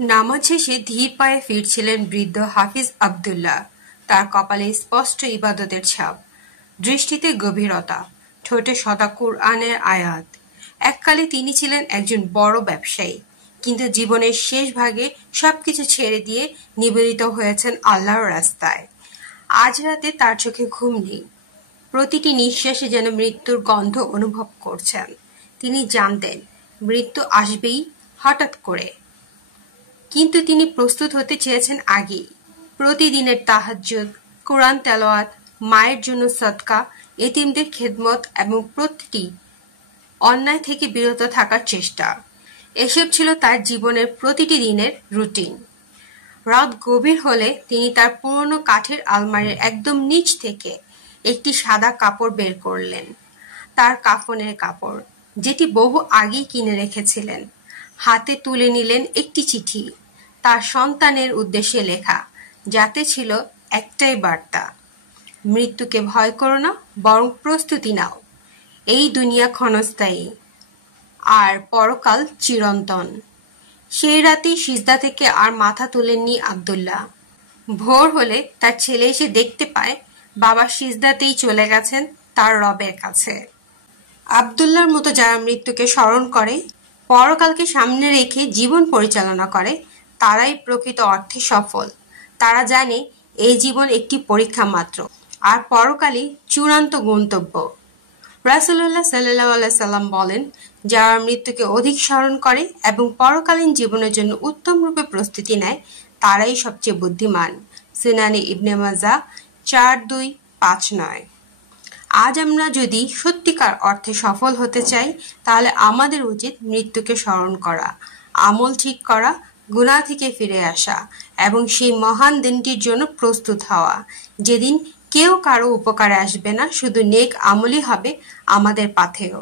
নামাজ শেষে ধীর পায়ে ফিরছিলেন বৃদ্ধ হাফিজ আবদুল্লাহ। তার কপালে স্পষ্ট ইবাদতের ছাপ, দৃষ্টিতে গভীরতা, ঠোঁটে সদা কুরআনের আয়াত। এককালে তিনি ছিলেন একজন বড় ব্যবসায়ী, কিন্তু জীবনের শেষ ভাগে সবকিছু ছেড়ে দিয়ে নিবেদিত হয়েছেন আল্লাহর রাস্তায়। আজ রাতে তার চোখে ঘুম নেই, প্রতিটি নিঃশ্বাসে যেন মৃত্যুর গন্ধ অনুভব করছেন। তিনি জানতেন মৃত্যু আসবেই, হঠাৎ করে। কিন্তু তিনি প্রস্তুত হতে চেয়েছেন আগেই। প্রতিদিনের তাহাজ্জুদ, কোরআন তেলাওয়াত, মায়ের জন্য সদকা, এতিমদের খেদমত এবং প্রতিটি অন্যায় থেকে বিরত থাকার চেষ্টা। এসব ছিল তার জীবনের প্রতিটি দিনের রুটিন। রাত গভীর হলে তিনি তার পুরনো কাঠের আলমারির একদম নিচ থেকে একটি সাদা কাপড় বের করলেন। তার কাফনের কাপড়, যেটি বহু আগেই কিনে রেখেছিলেন। হাতে তুলে নিলেন একটি চিঠি, তার সন্তানের উদ্দেশ্যে লেখা, যাতে ছিল একটাই বার্তা: মৃত্যুকে ভয় করো না, বরং প্রস্তুতি নাও। এই দুনিয়া ক্ষণস্থায়ী, আর পরকাল চিরন্তন। সেই রাতেই সিজদা থেকে আর মাথা তোলেননি আবদুল্লাহ। ভোর হলে তার ছেলে এসে দেখতে পায় বাবা সিজদাতেই চলে গেছেন তার রবের কাছে। আবদুল্লাহর মতো যারা মৃত্যুকে স্মরণ করে, পরকালকে সামনে রেখে জীবন পরিচালনা করে, তারাই প্রকৃত অর্থে সফল। তারা জানে এই জীবন একটি পরীক্ষা মাত্র, আর পরকালই চূড়ান্ত গন্তব্য। রাসূলুল্লাহ সাল্লাল্লাহু আলাইহি সাল্লাম বলেন, যারা মৃত্যুকে অধিক স্মরণ করে এবং পরকালীন জীবনের জন্য উত্তম রূপে প্রস্তুতি নেয়, তারাই সবচেয়ে বুদ্ধিমান। সুনানে ইবনে মাজাহ 4259। আজ আমরা যদি সত্যিকার অর্থে সফল হতে চাই, তাহলে আমাদের উচিত মৃত্যুকে স্মরণ করা, আমল ঠিক করা, গুনাহ থেকে ফিরে আসা এবং সেই মহান দিনটির জন্য প্রস্তুত হওয়া, যেদিন কেউ কারো উপকারে আসবে না, শুধু নেক আমলই হবে আমাদের পাথেয়।